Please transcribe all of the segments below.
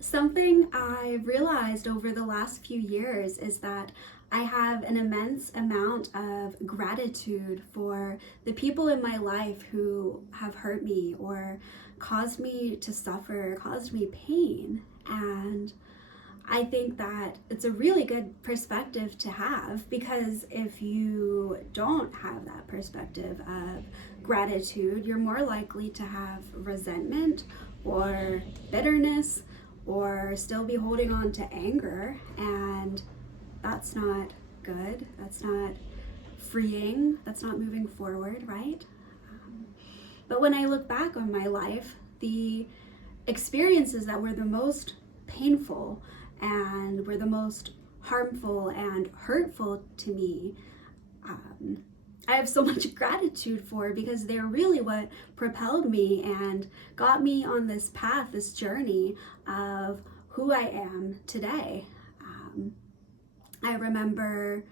Something I realized over the last few years is that I have an immense amount of gratitude for the people in my life who have hurt me or caused me to suffer, caused me pain. And I think that it's a really good perspective to have, because if you don't have that perspective of gratitude, you're more likely to have resentment or bitterness or still be holding on to anger. And that's not good. That's not freeing. That's not moving forward, right? But when I look back on my life, the experiences that were the most painful and were the most harmful and hurtful to me, um, I have so much gratitude for, because they're really what propelled me and got me on this path, this journey of who I am today. I remember,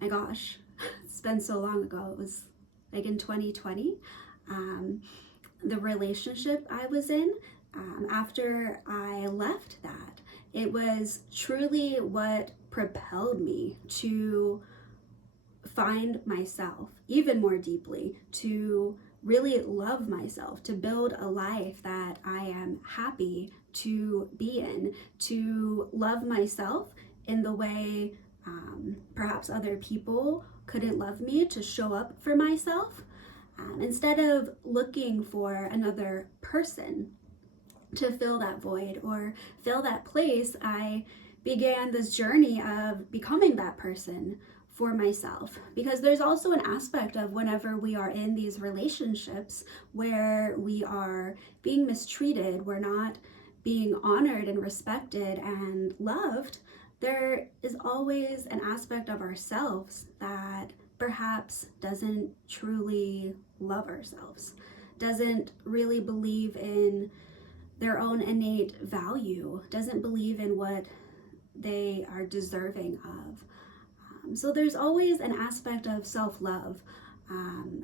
my gosh, it's been so long ago. It was like in 2020. The relationship I was in, after I left that, it was truly what propelled me to find myself even more deeply, to really love myself, to build a life that I am happy to be in, to love myself in the way perhaps other people couldn't love me, to show up for myself. Instead of looking for another person to fill that void or fill that place, I began this journey of becoming that person for myself. Because there's also an aspect of whenever we are in these relationships where we are being mistreated, we're not being honored and respected and loved, there is always an aspect of ourselves that perhaps doesn't truly love ourselves, doesn't really believe in their own innate value, doesn't believe in what they are deserving of. So there's always an aspect of self-love,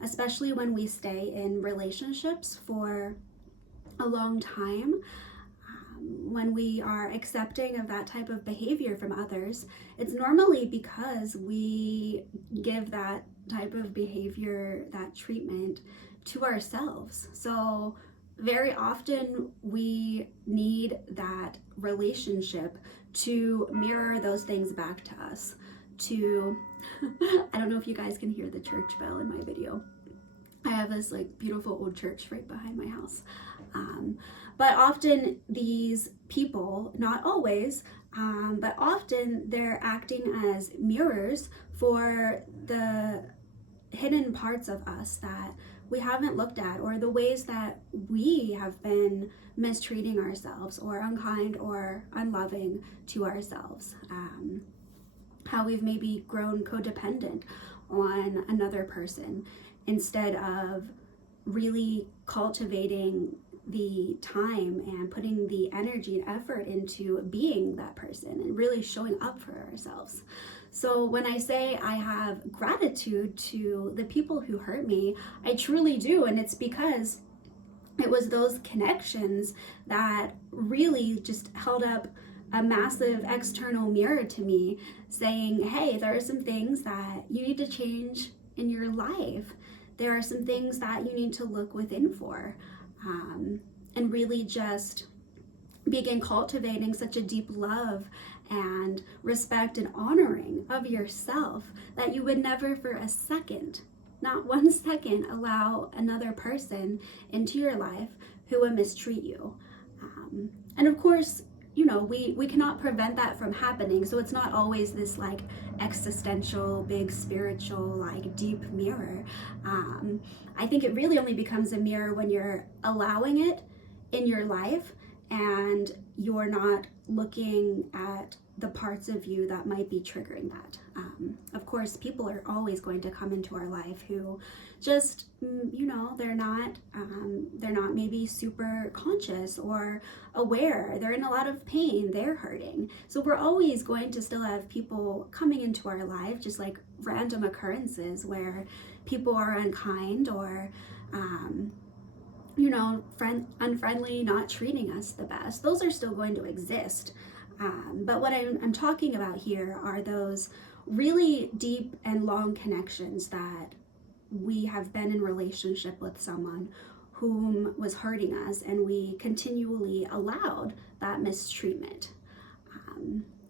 especially when we stay in relationships for a long time. When we are accepting of that type of behavior from others, it's normally because we give that type of behavior, that treatment, to ourselves. So very often we need that relationship to mirror those things back to us. To, I don't know if you guys can hear the church bell in my video. I have this like beautiful old church right behind my house. But often these people, not always, but often they're acting as mirrors for the hidden parts of us that we haven't looked at, or the ways that we have been mistreating ourselves or unkind or unloving to ourselves. How we've maybe grown codependent on another person instead of really cultivating the time and putting the energy and effort into being that person and really showing up for ourselves. So when I say I have gratitude to the people who hurt me, I truly do. And it's because it was those connections that really just held up a massive external mirror to me, saying, hey, there are some things that you need to change in your life. There are some things that you need to look within for, and really just begin cultivating such a deep love and respect and honoring of yourself that you would never for a second, not 1 second, allow another person into your life who would mistreat you. And of course, you know, we cannot prevent that from happening. So it's not always this like existential, big spiritual, like deep mirror. I think it really only becomes a mirror when you're allowing it in your life and you're not looking at the parts of you that might be triggering that. Of course, people are always going to come into our life who just, you know, they're not maybe super conscious or aware. They're in a lot of pain. They're hurting. So we're always going to still have people coming into our life, just like random occurrences where people are unkind or unfriendly, not treating us the best. Those are still going to exist. But what I'm talking about here are those really deep and long connections that we have been in relationship with someone whom was hurting us, and we continually allowed that mistreatment.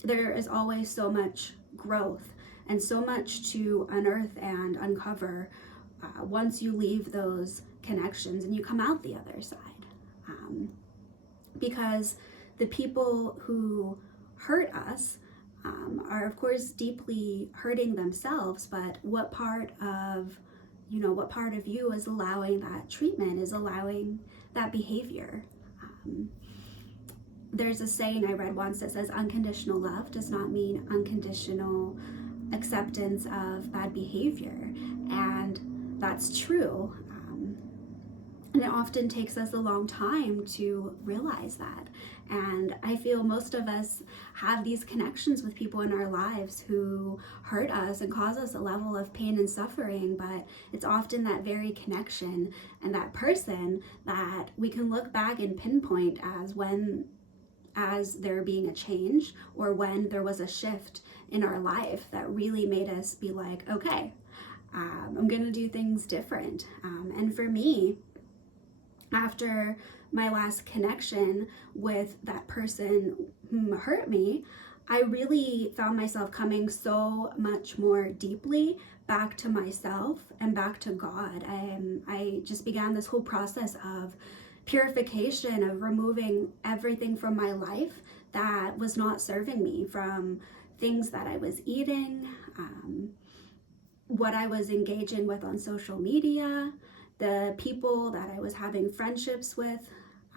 There is always so much growth and so much to unearth and uncover once you leave those connections and you come out the other side. Because the people who hurt us are, of course, deeply hurting themselves, but what part of you is allowing that treatment, is allowing that behavior? There's a saying I read once that says unconditional love does not mean unconditional acceptance of bad behavior, and that's true. And it often takes us a long time to realize that. And I feel most of us have these connections with people in our lives who hurt us and cause us a level of pain and suffering, but it's often that very connection and that person that we can look back and pinpoint as there being a change, or when there was a shift in our life that really made us be like, okay, I'm gonna do things different. And for me, after my last connection with that person who hurt me, I really found myself coming so much more deeply back to myself and back to God. I just began this whole process of purification, of removing everything from my life that was not serving me, from things that I was eating, what I was engaging with on social media, the people that I was having friendships with.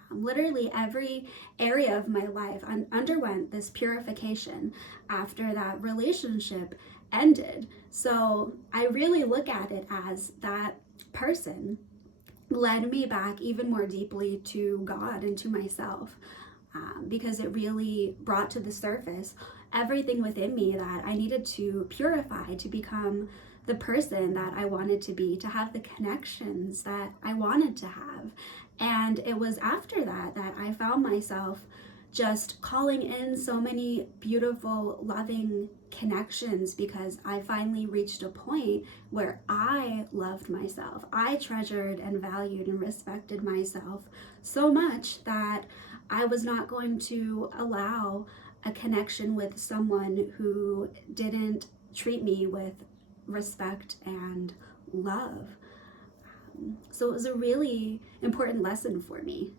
Literally every area of my life underwent this purification after that relationship ended. So I really look at it as that person led me back even more deeply to God and to myself, because it really brought to the surface everything within me that I needed to purify to become the person that I wanted to be, to have the connections that I wanted to have. And it was after that that I found myself just calling in so many beautiful, loving connections, because I finally reached a point where I loved myself. I treasured and valued and respected myself so much that I was not going to allow a connection with someone who didn't treat me with respect and love. So it was a really important lesson for me.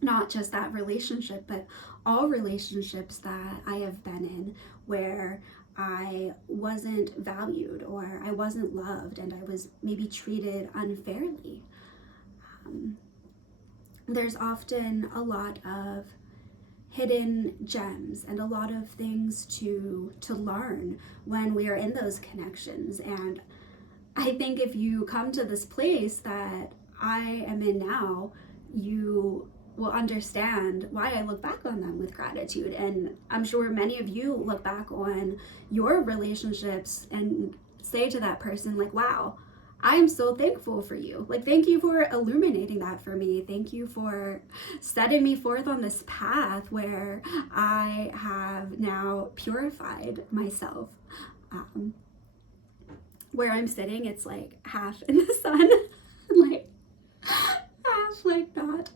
Not just that relationship, but all relationships that I have been in where I wasn't valued or I wasn't loved and I was maybe treated unfairly. There's often a lot of hidden gems and a lot of things to learn when we are in those connections. And I think if you come to this place that I am in now, you will understand why I look back on them with gratitude. And I'm sure many of you look back on your relationships and say to that person, like, wow, I'm so thankful for you. Like, thank you for illuminating that for me. Thank you for setting me forth on this path where I have now purified myself. Where I'm sitting, it's like half in the sun, like half like not.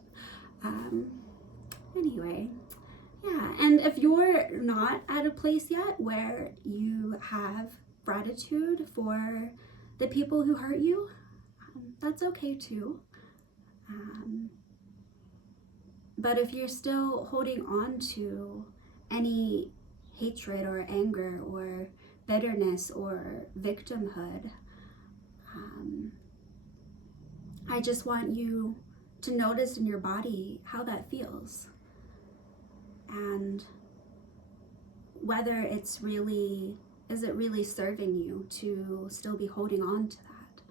Anyway, yeah. And if you're not at a place yet where you have gratitude for the people who hurt you, that's okay too. But if you're still holding on to any hatred or anger or bitterness or victimhood, I just want you to notice in your body how that feels, and whether is it really serving you to still be holding on to that,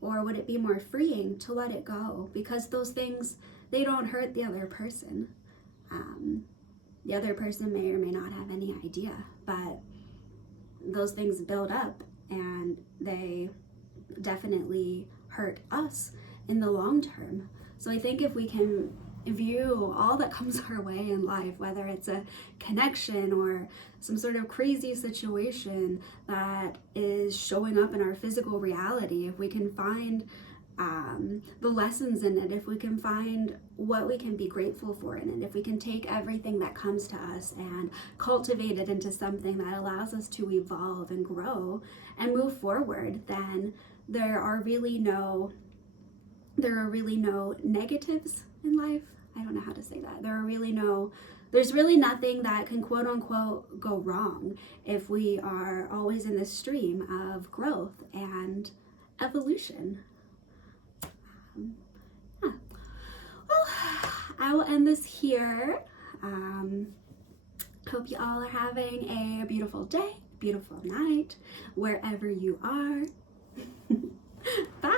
or would it be more freeing to let it go? Because those things, they don't hurt the other person. The other person may or may not have any idea, but those things build up and they definitely hurt us in the long term. So I think if we can view all that comes our way in life, whether it's a connection or some sort of crazy situation that is showing up in our physical reality, if we can find the lessons in it, if we can find what we can be grateful for in it, if we can take everything that comes to us and cultivate it into something that allows us to evolve and grow and move forward, then there are really no negatives in life. I don't know how to say that. There's really nothing that can quote unquote go wrong if we are always in this stream of growth and evolution. Yeah. Well, I will end this here. Hope you all are having a beautiful day, beautiful night, wherever you are. Bye.